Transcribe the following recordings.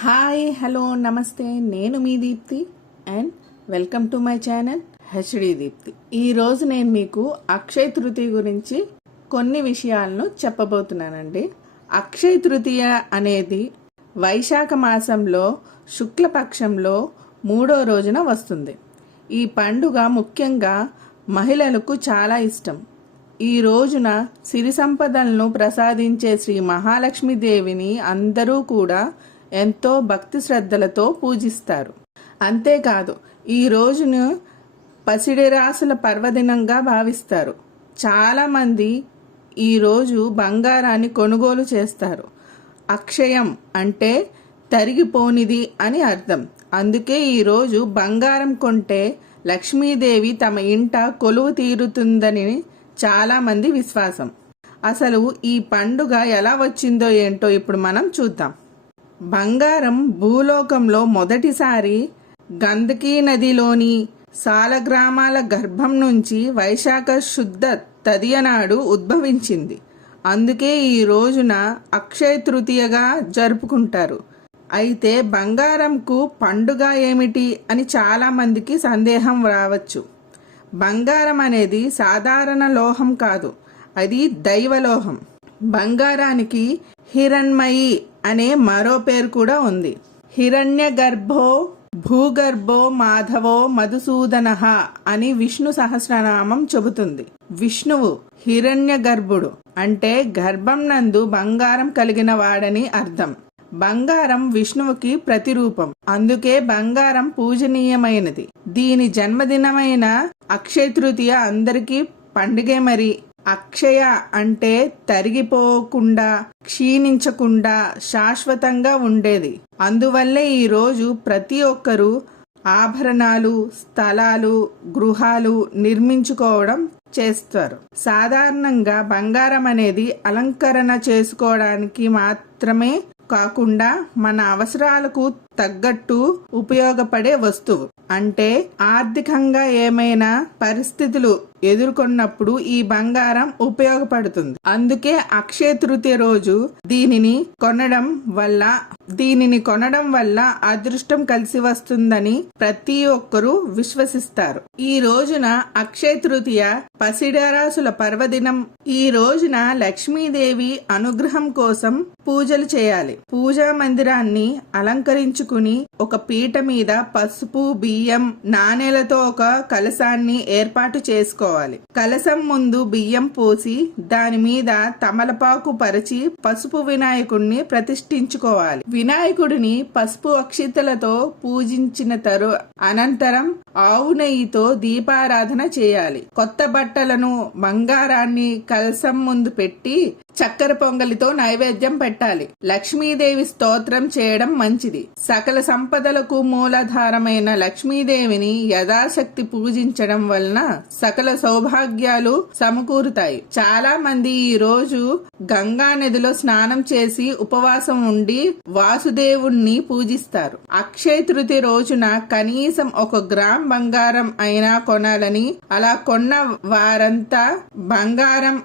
Hi hello నమస్తే, నేను మీ Deepthi and welcome to my channel HD Deepthi. ఈరోజు నేను మీకు అక్షయ తృతీయ గురించి కొన్ని విషయాలను చెప్పబోతున్నానండి. అక్షయ తృతీయ అనేది వైశాఖ మాసంలో శుక్లపక్షంలో 3వ రోజున వస్తుంది. ఈ పండుగ ముఖ్యంగా మహిళలకు చాలా ఇష్టం. ఈ రోజున సిరి సంపదలను ప్రసాదించే శ్రీ మహాలక్ష్మీదేవిని అందరూ కూడా ఎంతో భక్తి శ్రద్ధలతో పూజిస్తారు. అంతేకాదు ఈ రోజును పసిడి రాసుల పర్వదినంగా భావిస్తారు. చాలామంది ఈరోజు బంగారాన్ని కొనుగోలు చేస్తారు. అక్షయం అంటే తరిగిపోనిది అని అర్థం. అందుకే ఈరోజు బంగారం కొంటే లక్ష్మీదేవి తమ ఇంట కొలువు తీరుతుందని చాలామంది విశ్వాసం. అసలు ఈ పండుగ ఎలా వచ్చిందో ఏంటో ఇప్పుడు మనం చూద్దాం. బంగారం భూలోకంలో మొదటిసారి గంధకీ నదిలోని సాలగ్రామాల గర్భం నుంచి వైశాఖ శుద్ధ తదియనాడు ఉద్భవించింది. అందుకే ఈ రోజున అక్షయ తృతీయగా జరుపుకుంటారు. అయితే బంగారంకు పండుగ ఏమిటి అని చాలామందికి సందేహం రావచ్చు. బంగారం అనేది సాధారణ లోహం కాదు, అది దైవలోహం. బంగారానికి హిరణ్మయి అనే మరో పేరు కూడా ఉంది. హిరణ్య గర్భో భూగర్భో మాధవో మధుసూదన అని విష్ణు సహస్రనామం చెబుతుంది. విష్ణువు హిరణ్య గర్భుడు అంటే గర్భం నందు బంగారం కలిగిన వాడని అర్థం. బంగారం విష్ణువుకి ప్రతిరూపం. అందుకే బంగారం పూజనీయమైనది. దీని జన్మదినమైన అక్షయ తృతీయ అందరికీ పండుగే. మరి అక్షయ అంటే తరిగిపోకుండా, క్షీణించకుండా శాశ్వతంగా ఉండేది. అందువల్లే ఈరోజు ప్రతి ఒక్కరూ ఆభరణాలు, స్థలాలు, గృహాలు నిర్మించుకోవడం చేస్తారు. సాధారణంగా బంగారం అనేది అలంకరణ చేసుకోవడానికి మాత్రమే కాకుండా మన అవసరాలకు తగ్గట్టు ఉపయోగపడే వస్తువు. అంటే ఆర్థికంగా ఏమైనా పరిస్థితులు ఎదుర్కొన్నప్పుడు ఈ బంగారం ఉపయోగపడుతుంది. అందుకే అక్షయ తృతీయ రోజు దీనిని కొనడం వల్ల అదృష్టం కలిసి వస్తుందని ప్రతి ఒక్కరూ విశ్వసిస్తారు. ఈ రోజున అక్షయ తృతీయ పసిడిరాసుల పర్వదినం. ఈ రోజున లక్ష్మీదేవి అనుగ్రహం కోసం పూజలు చేయాలి. పూజా మందిరాన్ని అలంకరించుకుని ఒక పీట మీద పసుపు, బియ్యం, నాణేలతో ఒక కలశాన్ని ఏర్పాటు చేసుకోవాలి. కలశం ముందు బియ్యం పోసి దాని మీద తమలపాకు పరిచి పసుపు వినాయకుడిని ప్రతిష్ఠించుకోవాలి. వినాయకుడిని పసుపు అక్షితలతో పూజించిన అనంతరం ఆవు నెయ్యితో దీపారాధన చేయాలి. కొత్త బట్టలను, బంగారాన్ని కలశం ముందు పెట్టి చక్కెర పొంగలితో నైవేద్యం పెట్టాలి. లక్ష్మీదేవి స్తోత్రం చేయడం మంచిది. సకల సంపదలకు మూలాధారమైన లక్ష్మీదేవిని యథాశక్తి పూజించడం వలన సకల సౌభాగ్యాలు సమకూరుతాయి. చాలా మంది ఈ రోజు గంగా నదిలో స్నానం చేసి ఉపవాసం ఉండి వాసుదేవుణ్ణి పూజిస్తారు. అక్షయ తృతీయ రోజున కనీసం 1 గ్రామ్ బంగారం అయినా కొనాలని, అలా కొన్న వారంతా బంగారం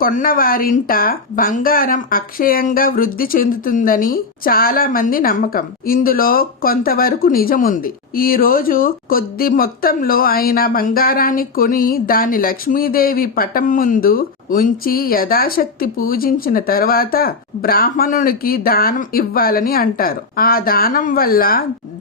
కొన్న వారింట బంగారం అక్షయంగా వృద్ధి చెందుతుందని చాలా మంది నమ్మకం. ఇందులో కొంతవరకు నిజముంది. ఈ రోజు కొద్ది మొత్తంలో అయిన బంగారాన్ని కొని దాన్ని లక్ష్మీదేవి పటం ముందు ఉంచి యథాశక్తి పూజించిన తర్వాత బ్రాహ్మణునికి దానం ఇవ్వాలని అంటారు. ఆ దానం వల్ల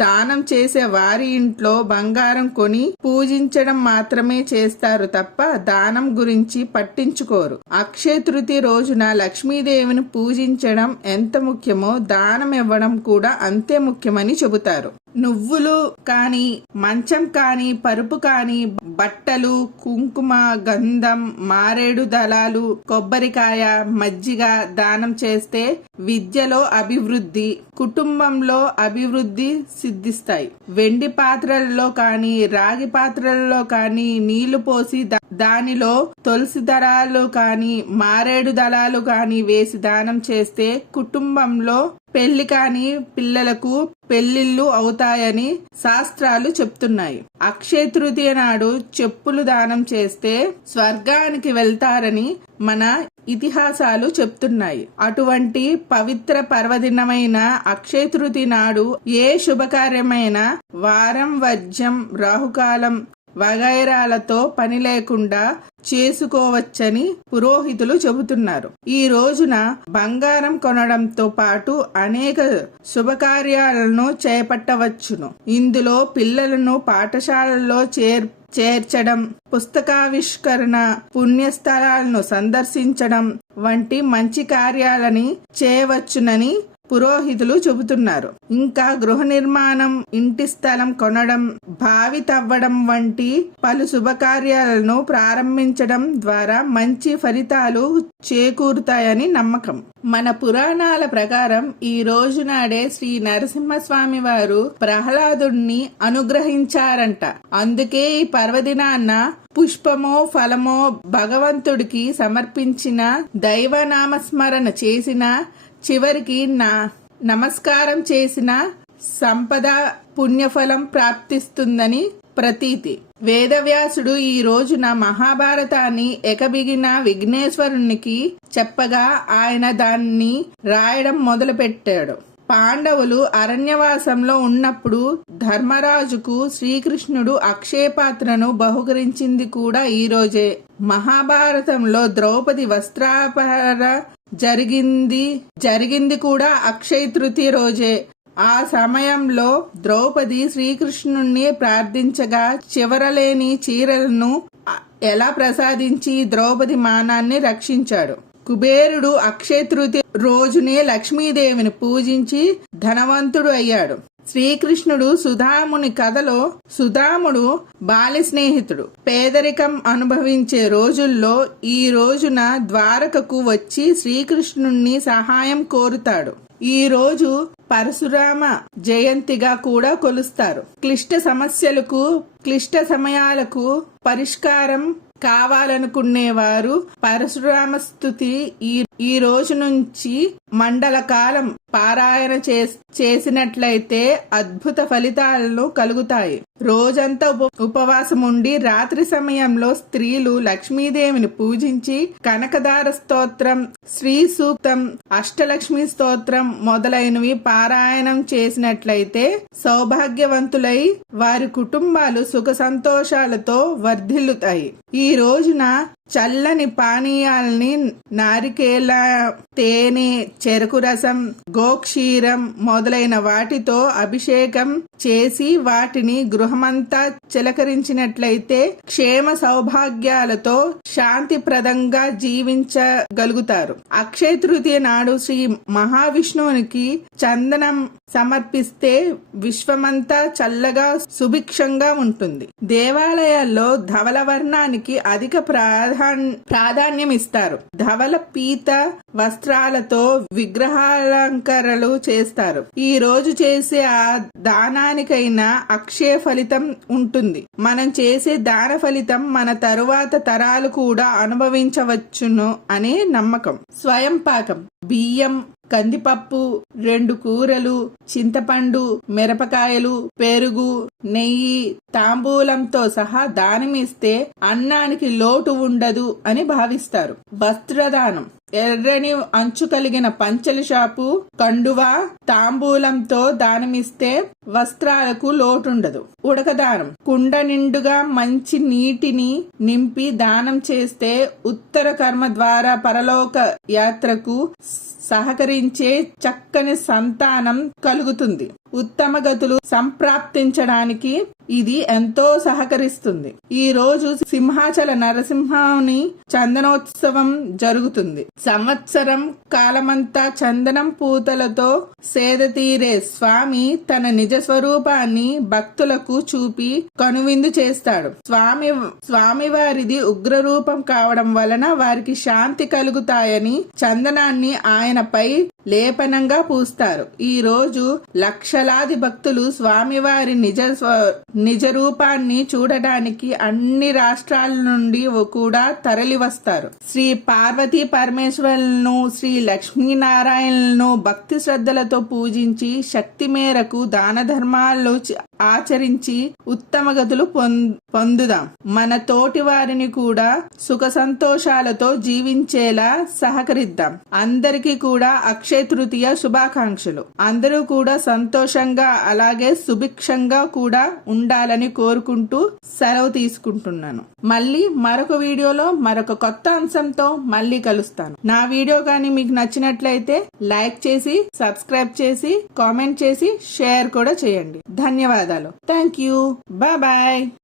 దానం చేసే వారి ఇంట్లో బంగారం కొని పూజించడం మాత్రమే చేస్తారు తప్ప దానం గురించి పట్టించుకోరు. అక్షయ తృతీయ రోజున లక్ష్మీదేవిని పూజించడం ఎంత ముఖ్యమో దానం ఇవ్వడం కూడా అంతే ముఖ్యమని చెబుతారు. నువ్వులు కాని, మంచం కాని, పరుపు కాని, బట్టలు, కుంకుమ, గంధం, మారేడు దళాలు, కొబ్బరికాయ, మజ్జిగ దానం చేస్తే విద్యలో అభివృద్ధి, కుటుంబంలో అభివృద్ధి సిద్ధిస్తాయి. వెండి పాత్రలలో కాని, రాగి పాత్రలలో కాని నీళ్లు పోసి దానిలో తులసి దళాలు కాని, మారేడు దళాలు కాని వేసి దానం చేస్తే కుటుంబంలో పెళ్లి కాని పిల్లలకు పెళ్లిళ్ళు అవుతాయని శాస్త్రాలు చెప్తున్నాయి. అక్షయ తృతీయ నాడు చెప్పులు దానం చేస్తే స్వర్గానికి వెళ్తారని మన ఇతిహాసాలు చెప్తున్నాయి. అటువంటి పవిత్ర పర్వదినమైన అక్షయ తృతీయ నాడు ఏ శుభకార్యమైన వారం, వర్జ్యం, రాహుకాలం వగైరాలతో పని లేకుండా చేసుకోవచ్చని పురోహితులు చెబుతున్నారు. ఈ రోజున బంగారం కొనడంతో పాటు అనేక శుభకార్యాలను చేపట్టవచ్చును. ఇందులో పిల్లలను పాఠశాలల్లో చేర్చడం, పుస్తకావిష్కరణ, పుణ్యస్థలాలను సందర్శించడం వంటి మంచి కార్యాలని చేయవచ్చునని పురోహితులు చెబుతున్నారు. ఇంకా గృహ నిర్మాణం, ఇంటి స్థలం కొనడం, బావి తవ్వడం వంటి పలు శుభకార్యాలను ప్రారంభించడం ద్వారా మంచి ఫలితాలు చేకూరుతాయని నమ్మకం. మన పురాణాల ప్రకారం ఈ రోజు నాడే శ్రీ నరసింహస్వామి వారు ప్రహ్లాదుణ్ణి అనుగ్రహించారంట. అందుకే ఈ పర్వదినాన్న పుష్పమో ఫలమో భగవంతుడికి సమర్పించిన, దైవనామస్మరణ చేసిన, చివరికి నమస్కారం చేసిన సంపద పుణ్యఫలం ప్రాప్తిస్తుందని ప్రతీతి. వేదవ్యాసుడు ఈ రోజున మహాభారతాన్ని ఎకబిగిన విఘ్నేశ్వరునికి చెప్పగా ఆయన దాన్ని రాయడం మొదలుపెట్టాడు. పాండవులు అరణ్యవాసంలో ఉన్నప్పుడు ధర్మరాజుకు శ్రీకృష్ణుడు అక్షయపాత్రను బహుకరించింది కూడా ఈ రోజే. మహాభారతంలో ద్రౌపది వస్త్రాపహరణ జరిగింది కూడా అక్షయ తృతీయ రోజే. ఆ సమయంలో ద్రౌపది శ్రీకృష్ణుణ్ణి ప్రార్థించగా చివరలేని చీరలను ఎలా ప్రసాదించి ద్రౌపది మానాన్ని రక్షించాడు. కుబేరుడు అక్షయ తృతీయ రోజునే లక్ష్మీదేవిని పూజించి ధనవంతుడు అయ్యాడు. శ్రీకృష్ణుడు సుధాముని కథలో సుధాముడు బాల్య స్నేహితుడు. పేదరికం అనుభవించే రోజుల్లో ఈ రోజున ద్వారకకు వచ్చి శ్రీకృష్ణుణ్ణి సహాయం కోరుతాడు. ఈ రోజు పరశురామ జయంతిగా కూడా కొలుస్తారు. క్లిష్ట సమస్యలకు, క్లిష్ట సమయాలకు పరిష్కారం కావాలనుకునేవారు పరశురామ స్తుతి ఈ రోజు నుంచి మండల కాలం పారాయణ చేసినట్లయితే అద్భుత ఫలితాలను కలుగుతాయి. రోజంతా ఉపవాసం ఉండి రాత్రి సమయంలో స్త్రీలు లక్ష్మీదేవిని పూజించి కనకదార స్తోత్రం, శ్రీ సూక్తం, అష్టలక్ష్మి స్తోత్రం మొదలైనవి పారాయణం చేసినట్లయితే సౌభాగ్యవంతులై వారి కుటుంబాలు సుఖ సంతోషాలతో వర్ధిల్లుతాయి. ఈ రోజున చల్లని పానీయాల్ని నారికేల, తేనె, చెరుకు రసం, గోక్షీరం మొదలైన వాటితో అభిషేకం చేసి వాటిని గృహమంతా చిలకరించినట్లయితే క్షేమ సౌభాగ్యాలతో శాంతిప్రదంగా జీవించగలుగుతారు. అక్షయ తృతీయ నాడు శ్రీ మహావిష్ణువునికి చందనం సమర్పిస్తే విశ్వమంతా చల్లగా సుభిక్షంగా ఉంటుంది. దేవాలయాల్లో ధవల వర్ణానికి అధిక ప్రాధాన్యం ఇస్తారు. ధవల పీత వస్త్రాలతో విగ్రహాలంకరణలు చేస్తారు. ఈ రోజు చేసే ఆ దానానికైనా అక్షయ ఫలితం ఉంటుంది. మనం చేసే దాన ఫలితం మన తరువాత తరాలు కూడా అనుభవించవచ్చును అనే నమ్మకం. స్వయం పాకం: బియ్యం, కందిపప్పు, 2 కూరలు, చింతపండు, మిరపకాయలు, పెరుగు, నెయ్యి, తాంబూలంతో సహా దానమిస్తే అన్నానికి లోటు ఉండదు అని భావిస్తారు. వస్త్రదానం: ఎర్రని అంచు కలిగిన పంచెల షాపు, కండువా, తాంబూలంతో దానమిస్తే వస్త్రాలకు లోటుండదు. ఉడకదానం: కుండ నిండుగా మంచి నీటిని నింపి దానం చేస్తే ఉత్తర కర్మ ద్వారా పరలోక యాత్రకు సహకరించే చక్కని సంతానం కలుగుతుంది. ఉత్తమ గతులు సంప్రాప్తించడానికి ఇది ఎంతో సహకరిస్తుంది. ఈ రోజు సింహాచల నరసింహుని చందనోత్సవం జరుగుతుంది. సంవత్సరం కాలమంతా చందనం పూతలతో సేద తీరే స్వామి తన నిజ స్వరూపాన్ని భక్తులకు చూపి కనువిందు చేస్తాడు. స్వామివారిది ఉగ్రరూపం కావడం వలన వారికి శాంతి కలుగుతాయని చందనాన్ని ఆయనపై లేపనంగా పూస్తారు. ఈ రోజు లక్షలాది భక్తులు స్వామివారి నిజ రూపాన్ని చూడడానికి అన్ని రాష్ట్రాల నుండి కూడా తరలి వస్తారు. శ్రీ పార్వతీ పరమేశ్వరులను, శ్రీ లక్ష్మీనారాయణలను భక్తి శ్రద్ధలతో పూజించి శక్తి మేరకు దాన ధర్మాల్లో ఆచరించి ఉత్తమ గతులు పొందుదాం. మన తోటి వారిని కూడా సుఖ సంతోషాలతో జీవించేలా సహకరిద్దాం. అందరికీ కూడా అక్షయ తృతీయ శుభాకాంక్షలు. అందరూ కూడా సంతోషంగా అలాగే సుభిక్షంగా కూడా ఉండాలని కోరుకుంటూ సెలవు తీసుకుంటున్నాను. మళ్ళీ మరొక వీడియోలో మరొక కొత్త అంశంతో మళ్ళీ కలుస్తాను. నా వీడియో కానీ మీకు నచ్చినట్లయితే లైక్ చేసి, సబ్స్క్రైబ్ చేసి, కామెంట్ చేసి, షేర్ కూడా చేయండి. ధన్యవాదాలు. Thank you. బాయ్.